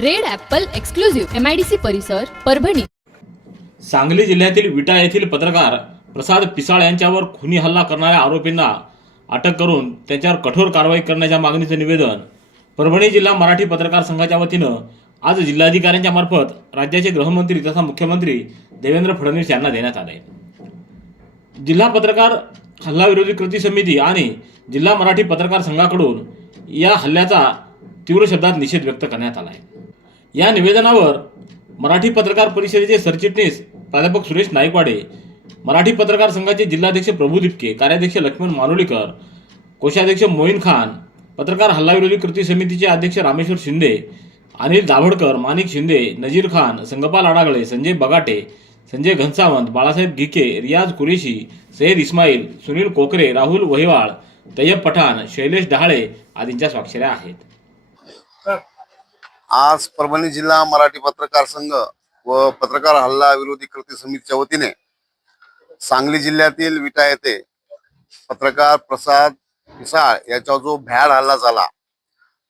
Red apple exclusive MIDC परिसर परभणी. सांगली जिल्ह्यातील विटा येथील पत्रकार प्रसाद पिसाळ यांच्यावर खुनी हल्ला करणाऱ्या आरोपींना अटक करून त्यांच्यावर कठोर कारवाई करण्याच्या मागणीचं निवेदन परभणी जिल्हा मराठी पत्रकार संघाच्या वतीनं आज जिल्हाधिकाऱ्यांच्या मार्फत राज्याचे गृहमंत्री तथा मुख्यमंत्री देवेंद्र फडणवीस यांना देण्यात आले. जिल्हा पत्रकार हल्लाविरोधी कृती समिती आणि जिल्हा मराठी पत्रकार संघाकडून या हल्ल्याचा तीव्र शब्दात निषेध व्यक्त करण्यात आला आहे. या निवेदनावर मराठी पत्रकार परिषदेचे सरचिटणीस प्राध्यापक सुरेश नाईकवाडे मराठी पत्रकार संघाचे जिल्हाध्यक्ष प्रभू दिपके कार्याध्यक्ष लक्ष्मण मारोलीकर कोषाध्यक्ष मोईन खान पत्रकार हल्लाविरोधी कृती समितीचे अध्यक्ष रामेश्वर शिंदे अनिल दाभडकर माणिक शिंदे नजीर खान संगपाल आडागळे संजय बगाटे संजय घनसावंत बाळासाहेब घिके रियाज कुरेशी सय्यद इस्माईल सुनील कोकरे राहुल वहिवाळ तय्यब पठाण शैलेश डहाळे आदींच्या स्वाक्षऱ्या आहेत. आज परभणी जिल्हा मराठी पत्रकार संघ व पत्रकार हल्ला विरोधी कृती समितीच्या वतीने सांगली जिल्ह्यातील विटा येथे पत्रकार प्रसाद पिसाळ याच्यावर जो भ्याड हल्ला झाला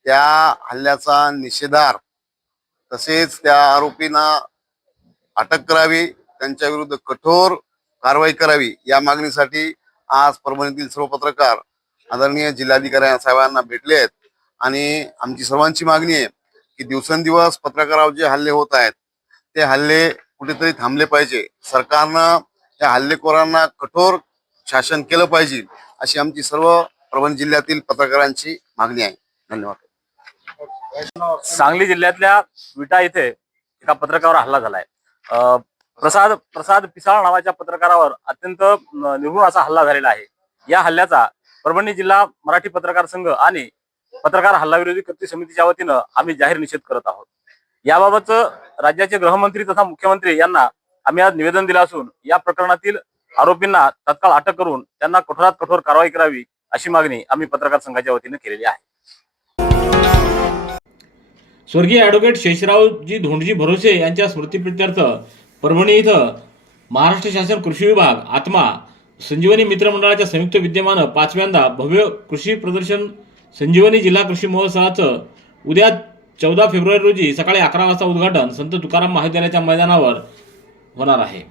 त्या हल्ल्याचा निषेधार तसेच त्या आरोपींना अटक करावी त्यांच्या विरुद्ध कठोर कारवाई करावी या मागणीसाठी आज परभणीतील सर्व पत्रकार आदरणीय जिल्हाधिकारी साहेबांना भेटले आहेत. आणि आमची सर्वांची मागणी आहे की दिवसेंदिवस पत्रकारावर जे हल्ले होत आहेत ते हल्ले कुठेतरी थांबले पाहिजे. सरकारनं या हल्लेखोरांना कठोर शासन केलं पाहिजे अशी आमची सर्व परभणी जिल्ह्यातील पत्रकारांची मागणी आहे. धन्यवाद. सांगली जिल्ह्यातल्या विटा येथे एका पत्रकारावर हल्ला झालाय. अं, प्रसाद प्रसाद पिसाळ नावाच्या पत्रकारावर अत्यंत निर्गुण असा हल्ला झालेला आहे. या हल्ल्याचा परभणी जिल्हा मराठी पत्रकार संघ आणि पत्रकार हल्लाविरोधी कृती समितीच्या वतीनं आम्ही जाहीर निषेध करत आहोत. याबाबत राज्याचे गृहमंत्री तथा मुख्यमंत्री यांना आम्ही आज निवेदन दिलं असून या प्रकरणातील आरोपींना तत्काळ अटक करून त्यांना कठोरात कठोर कारवाई करावी अशी मागणी आम्ही पत्रकार संघाच्या वतीने केलेली आहे. स्वर्गीय ॲडव्होकेट शेषरावजी धोंडजी भरोसे यांच्या स्मृतीप्रित्यर्थ परभणी इथं महाराष्ट्र शासन कृषी विभाग आत्मा संजीवनी मित्र मंडळाच्या संयुक्त विद्यमानं पाचव्यांदा भव्य कृषी प्रदर्शन संजीवनी जिल्हा कृषी महोत्सवाचं उद्या चौदा फेब्रुवारी रोजी सकाळी अकरा वाजता उद्घाटन संत तुकाराम महाविद्यालयाच्या मैदानावर होणार आहे.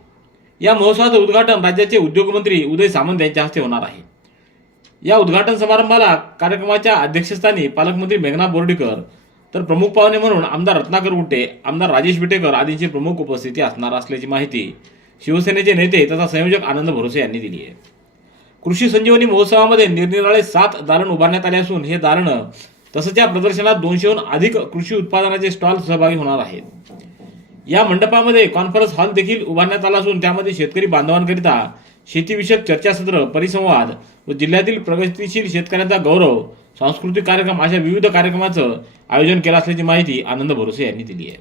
या महोत्सवाचं उद्घाटन राज्याचे उद्योगमंत्री उदय सामंत यांच्या हस्ते होणार आहे. या उद्घाटन समारंभाला कार्यक्रमाच्या अध्यक्षस्थानी पालकमंत्री मेघना बोर्डीकर तर प्रमुख पाहुणे म्हणून आमदार रत्नाकर गुट्टे आमदार राजेश विटेकर आदींची प्रमुख उपस्थिती असणार असल्याची माहिती शिवसेनेचे नेते तथा संयोजक आनंद भरोसे यांनी दिली आहे. कृषी संजीवनी महोत्सवामध्ये निरनिराळे सात दालन उभारण्यात आले असून हे दालनं तसंच या प्रदर्शनात दोनशेहून अधिक कृषी उत्पादनाचे स्टॉल सहभागी होणार आहेत. या मंडपामध्ये कॉन्फरन्स हॉल देखील उभारण्यात आला असून त्यामध्ये शेतकरी बांधवांकरिता शेतीविषयक चर्चासत्र परिसंवाद व जिल्ह्यातील प्रगतीशील शेतकऱ्यांचा गौरव सांस्कृतिक कार्यक्रम अशा विविध कार्यक्रमाचं आयोजन केलं असल्याची माहिती आनंद भरोसे यांनी दिली आहे.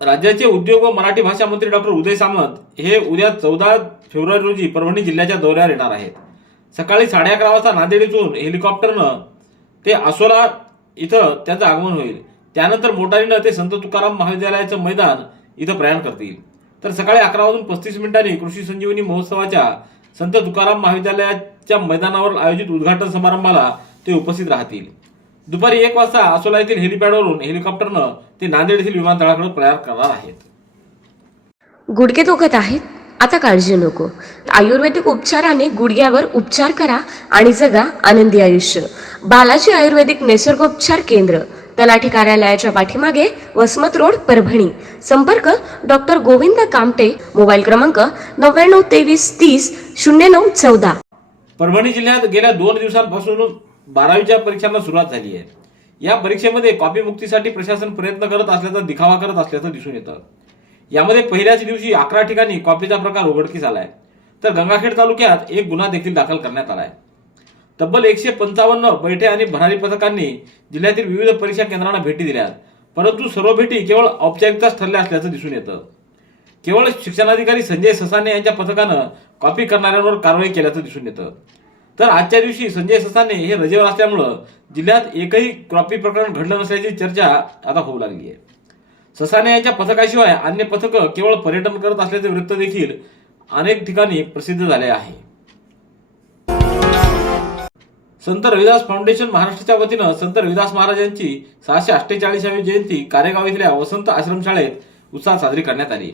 राज्याचे उद्योग व मराठी भाषा मंत्री डॉक्टर उदय सामंत हे उद्या चौदा फेब्रुवारी रोजी परभणी जिल्ह्याच्या दौऱ्यावर येणार आहेत. सकाळी साडे अकरा वाजता नांदेड इथून हेलिकॉप्टरनं ते आसोला इथं त्यांचं आगमन होईल. त्यानंतर मोटारीनं ते संत तुकाराम महाविद्यालयाचं मैदान इथं प्रयाण करतील. तर सकाळी अकरा वाजून पस्तीस मिनिटांनी कृषी संजीवनी महोत्सवाच्या संत तुकाराम महाविद्यालयाच्या मैदानावर आयोजित उद्घाटन समारंभाला ते उपस्थित राहतील. दुपारी एक वाजता आसोला येथील हेलिपॅडवरून हेलिकॉप्टरनं ते नांदेड येथील विमानतळाकडे प्रयाण करणार आहेत. गुडघे दुखत आहेत? आता काळजी नको. आयुर्वेदिक उपचाराने गुडघ्यावर उपचार करा आणि जगा आनंदी आयुष्य. बालाजी आयुर्वेदिक निसर्गोपचार केंद्र तलाठी कार्यालयाच्या पाठीमागे वसमत रोड परभणी. संपर्क डॉक्टर गोविंद कामटे मोबाईल क्रमांक नव्याण्णव तेवीस तीस शून्य नऊ चौदा. परभणी जिल्ह्यात गेल्या दोन दिवसांपासून बारावीच्या परीक्षांना सुरुवात झाली आहे. या परीक्षेमध्ये कॉपी मुक्तीसाठी प्रशासन प्रयत्न करत असल्याचा दिखावा करत असल्याचं दिसून येतं. यामध्ये पहिल्याच दिवशी अकरा ठिकाणी कॉपीचा प्रकार उघडकीस आलाय. तर गंगाखेड तालुक्यात एक गुन्हा देखील दाखल करण्यात आलाय. तब्बल एकशे पंचावन्न बैठे आणि भरारी पथकांनी जिल्ह्यातील विविध परीक्षा केंद्रांना भेटी दिल्या. परंतु सर्व भेटी केवळ औपचारिकताच ठरल्या असल्याचं दिसून येतं. केवळ शिक्षणाधिकारी संजय ससाने यांच्या पथकानं कॉपी करणाऱ्यांवर कारवाई केल्याचं दिसून येतं. तर आजच्या दिवशी संजय ससाने हे रजेवर असल्यामुळं जिल्ह्यात एकही क्रॉपी प्रकरण घडलं नसल्याची चर्चा आता होऊ लागली आहे. ससाने यांच्या पथकाशिवाय अन्य पथकं केवळ पर्यटन करत असल्याचे वृत्त देखील अनेक ठिकाणी प्रसिद्ध झाले आहे. संत रविदास फाउंडेशन महाराष्ट्राच्या वतीनं संत रविदास महाराजांची सहाशे अठ्ठेचाळीसावी जयंती कारेगाव इथल्या वसंत आश्रमशाळेत उत्साहात साजरी करण्यात आली.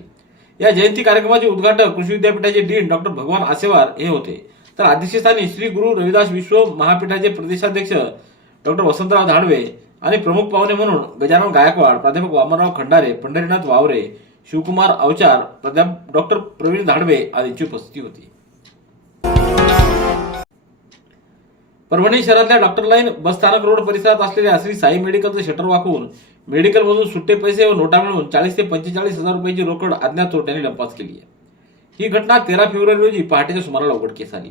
या जयंती कार्यक्रमाचे उद्घाटक कृषी विद्यापीठाचे डीन डॉक्टर भगवान आसेवार हे होते. तर अध्यक्षस्थानी श्री गुरु रविदास विश्व महापीठाचे प्रदेशाध्यक्ष डॉक्टर वसंतराव धाडवे आणि प्रमुख पाहुणे म्हणून गजानन गायकवाड प्राध्यापक वामनराव खंडारे पंढरीनाथ वावरे शिवकुमार अवचार प्राध्यापक डॉक्टर प्रवीण धाडवे आदींची उपस्थिती होती. परभणी शहरातल्या डॉक्टर लाईन बस स्थानक रोड परिसरात असलेल्या श्री साई मेडिकलचं शटर वाकवून मेडिकलमधून सुट्टे पैसे व नोटा मिळून चाळीस ते पंचेचाळीस हजार रुपयांची रोकड अज्ञात चोरट्यांनी लंपास केली आहे. ही घटना तेरा फेब्रुवारी रोजी पहाटेच्या सुमाराला उघडकीस आली.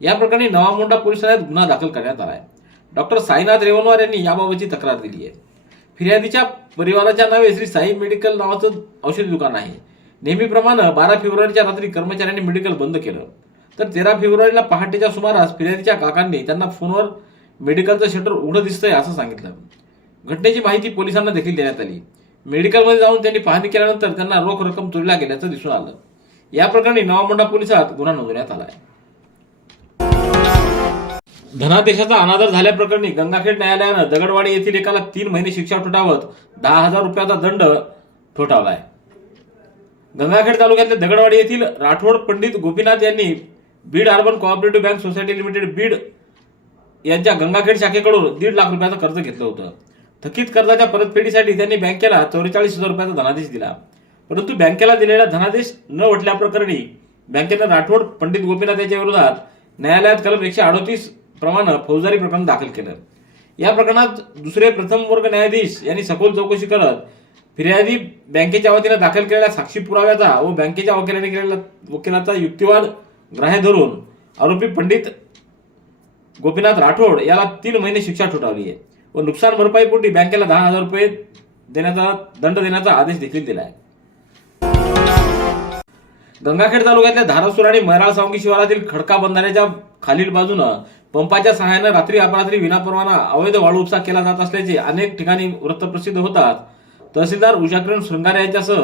या प्रकरणी नवामोंडा पोलीस ठाण्यात गुन्हा दाखल करण्यात आला आहे डॉक्टर साईनाथ रेवनवार यांनी याबाबतची तक्रार दिली आहे. फिर्यादीच्या परिवाराच्या नावे श्री साई मेडिकल नावाचं औषधी दुकान आहे. नेहमीप्रमाणे बारा फेब्रुवारीच्या रात्री कर्मचाऱ्यांनी मेडिकल बंद केलं. तर तेरा फेब्रुवारीला पहाटेच्या सुमारास फिर्यादीच्या काकांनी त्यांना फोनवर मेडिकलचं शटर उघडं दिसतंय असं सांगितलं. घटनेची माहिती पोलिसांना देखील देण्यात आली. मेडिकलमध्ये जाऊन त्यांनी पाहणी केल्यानंतर त्यांना रोख रक्कम चोरीला गेल्याचं दिसून आलं. या प्रकरणी नवामोंडा पोलिसात गुन्हा नोंदवण्यात आला आहे धनादेशाचा अनादर झाल्याप्रकरणी गंगाखेड न्यायालयानं दगडवाडी येथील एकाला तीन महिने शिक्षा ठोठावत दहा हजार रुपयाचा दंड ठोठावलाय. गंगाखेड तालुक्यातल्या दगडवाडी येथील राठोड पंडित गोपीनाथ यांनी Beed urban cooperative bank society limited Beed यांच्या गंगाखेड शाखेकडून दीड लाख रुपयाचं कर्ज घेतलं होतं. थकीत कर्जाच्या परतफेडीसाठी त्यांनी बँकेला चौवेचाळीस हजार रुपयाचा धनादेश दिला. परंतु बँकेला दिलेला धनादेश न वटल्याप्रकरणी बँकेनं राठोड पंडित गोपीनाथ यांच्या विरोधात न्यायालयात कलम एकशे अडोतीस प्रमाणे फौजदारी प्रकरण दाखल केलं. या प्रकरणात दुसरे प्रथम वर्ग न्यायाधीश यांनी सखोल चौकशी करत फिर्यादी बँकेच्या वतीनं दाखल केलेल्या साक्षी पुराव्याचा व बँकेच्या वकिलाने केलेला वकिलाचा युक्तिवाद ग्राह्य धरून आरोपी पंडित गोपीनाथ राठोड याला तीन महिने शिक्षा ठोठावली आहे व नुकसान भरपाईपोटी बँकेला दहा हजार रुपये देण्याचा दंड देण्याचा आदेश देखील दिला आहे. गंगाखेड तालुक्यातल्या धारासूर आणि मैराळ सावंगी शिवारातील खडका बंधाऱ्याच्या खालील बाजूनं पंपाच्या सहाय्यानं रात्री अपरात्री विनापरवाना अवैध वाळू उपसा केला जात असल्याचे अनेक ठिकाणी वृत्त प्रसिद्ध होतात. तहसीलदार उषाकिरण शृंगारे यांच्यासह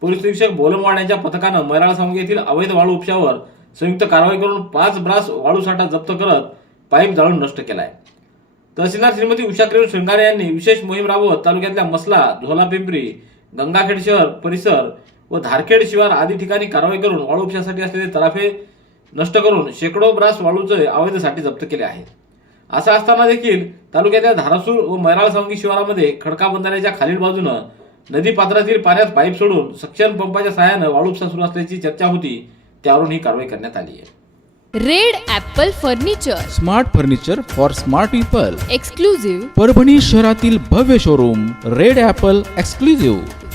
पोलीस निरीक्षक बोलमवाड यांच्या पथकानं मैराळ सावंगी येथील अवैध वाळू उपशावर संयुक्त कारवाई करून पाच ब्रास वाळू साठा जप्त करत पाईप जाळून नष्ट केलाय. तहसीलदार श्रीमती उषाकिरण शृंगारे यांनी विशेष मोहीम राबवत तालुक्यातल्या मसला धोला पिंपरी गंगाखेड शहर परिसर व धारखेड शिवार आदी ठिकाणी कारवाई करून वाळू उपशासाठी असलेले तलाफे नष्ट करून शेकडो ब्रास वाळूचे अवैध साठे जप्त केले आहेत. असं असताना देखील तालुक्यातल्या धारासूर व मैराळ सावंगी शिवारामध्ये खडका बंधाऱ्याच्या खालील बाजूनं नदी पात्रातील पाण्यात पाईप सोडून सक्शन पंपाच्या सहाय्यानं वाळू उपसा सुरू असल्याची चर्चा होती त्यावरून ही कारवाई करण्यात आली आहे. Red Apple furniture. Smart furniture for smart people. Exclusive Parbhani शहरातील भव्य शोरूम रेड ॲपल एक्सक्लुझिव्ह.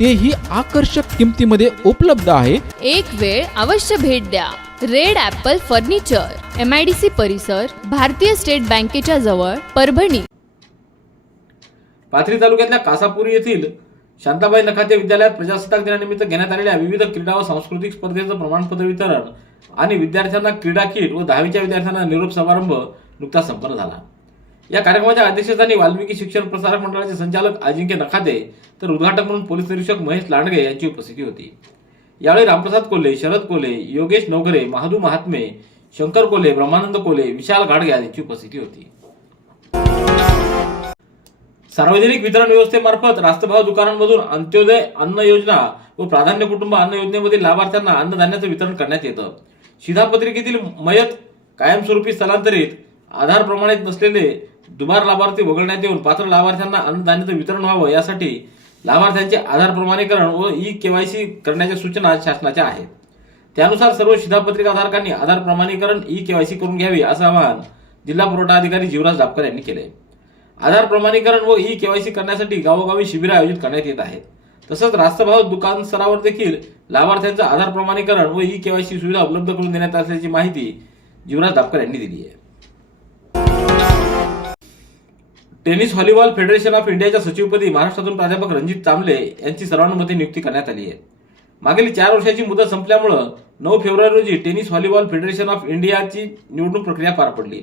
तेही आकर्षक किमतीमध्ये उपलब्ध आहे. एक वेळ अवश्य भेट द्या. Red apple furniture M I D C परिसर भारतीय स्टेट बँकेच्या जवळ परभणी. पाथरी तालुक्यातल्या कासापुरी येथील शांताबाई नखाते विद्यालयात प्रजासत्ताक दिनानिमित्त घेण्यात आलेल्या विविध क्रीडा व सांस्कृतिक स्पर्धेचं प्रमाणपत्र वितरण आणि विद्यार्थ्यांना क्रीडा किट व दहावीच्या विद्यार्थ्यांना निरोप समारंभ नुकताच संपन्न झाला. या कार्यक्रमाच्या अध्यक्षस्थानी वाल्मिकी शिक्षण प्रसारक मंडळाचे संचालक अजिंक्य नखाते तर उद्घाटक म्हणून पोलीस निरीक्षक महेश लांडगे यांची उपस्थिती होती. यावेळी रामप्रसाद कोल्हे शरद कोल्हे योगेश नवघरे महादू महात्मे शंकर कोल्हे ब्रह्मानंद कोल्हे विशाल गाडगे यांची उपस्थिती होती. सार्वजनिक वितरण व्यवस्थेमार्फत रास्तभाव दुकानांमधून अंत्योदय अन्न योजना व प्राधान्य कुटुंब अन्न योजनेमधील लाभार्थ्यांना अन्नधान्याचं वितरण करण्यात येतं. शिधापत्रिकेतील मयत कायमस्वरूपी स्थलांतरित आधार प्रमाणित नसलेले दुबार लाभार्थी वगळण्यात येऊन पात्र लाभार्थ्यांना अन्नधान्याचं वितरण व्हावं यासाठी लाभार्थ्यांचे आधार प्रमाणीकरण व ई केवायसी करण्याच्या सूचना शासनाच्या आहेत. त्यानुसार सर्व शिधापत्रिका धारकांनी आधार प्रमाणीकरण ई केवायसी करून घ्यावी असं आवाहन जिल्हा पुरवठा अधिकारी जीवराज डापकर यांनी केले आधार प्रमाणीकरण व ई केवायसी करण्यासाठी गावोगावी शिबिरं आयोजित करण्यात येत आहेत. तसंच रास्तभाव दुकान स्तरावर देखील लाभार्थ्यांचं आधार प्रमाणीकरण व ई केवायसी सुविधा उपलब्ध करून देण्यात असल्याची माहिती जीवराज डापकर यांनी दिली आहे टेनिस व्हॉलीबॉल फेडरेशन ऑफ इंडियाच्या सचिवपदी महाराष्ट्रातून प्राध्यापक रणजित तांबले यांची सर्वानुमते नियुक्ती करण्यात आली आहे. मागील चार वर्षाची मुदत संपल्यामुळं नऊ फेब्रुवारी रोजी टेनिस व्हॉलीबॉल फेडरेशन ऑफ इंडियाची निवडणूक प्रक्रिया पार पडली.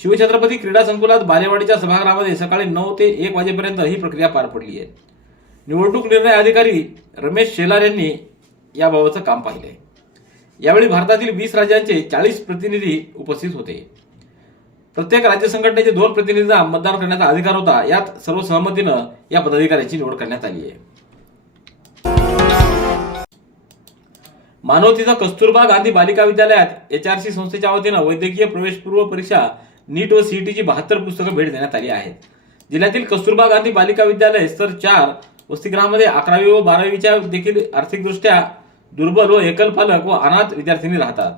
शिवछत्रपती क्रीडा संकुलात बालेवाडीच्या सभागृहामध्ये सकाळी नऊ ते एक वाजेपर्यंत ही प्रक्रिया पार पडली आहे. निवडणूक निर्णय अधिकारी रमेश शेलार यांनी याबाबतचं काम पाहिले यावेळी भारतातील वीस राज्यांचे चाळीस प्रतिनिधी उपस्थित होते. प्रत्येक राज्य संघटनेचे दोन प्रतिनिधींना मतदान करण्याचा अधिकार होता. यात सर्व सहमतीनं या पदाधिकाऱ्याची निवड करण्यात आली आहे. मानवतीचा कस्तुरबा गांधी बालिका विद्यालयात एच आर सी संस्थेच्या वतीनं वैद्यकीय प्रवेशपूर्व परीक्षा नीट व सीईटीची बहात्तर पुस्तकं भेट देण्यात आली आहेत. जिल्ह्यातील कस्तुरबा गांधी बालिका विद्यालय स्तर चार वसतिगृहामध्ये अकरावी व बारावीच्या देखील आर्थिकदृष्ट्या दुर्बल व एकल पालक व अनाथ विद्यार्थिनी राहतात.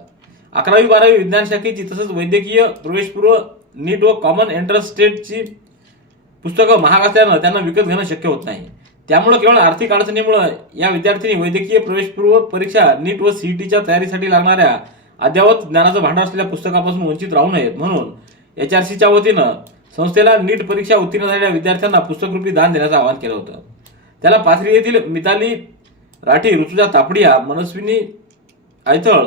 अकरावी बारावी विज्ञान शाखेची तसंच वैद्यकीय प्रवेशपूर्व नीट व कॉमन एंट्रन्स स्टेटची पुस्तकं महाग असल्यानं त्यांना विकत घेणं शक्य होत नाही. त्यामुळे केवळ आर्थिक अडचणीमुळं या विद्यार्थ्यांनी वैद्यकीय प्रवेशपूर्व परीक्षा नीट व सीईटीच्या तयारीसाठी लागणाऱ्या अद्यावत ज्ञानाचं भांडार असलेल्या पुस्तकापासून वंचित राहू नयेत. म्हणून एच आर सीच्या वतीनं संस्थेला नीट परीक्षा उत्तीर्ण झालेल्या विद्यार्थ्यांना पुस्तकरूपी दान देण्याचं आवाहन केलं होतं. त्याला पाथरी येथील मिताली राठी ऋतुजा तापडिया मनस्विनी आयथळ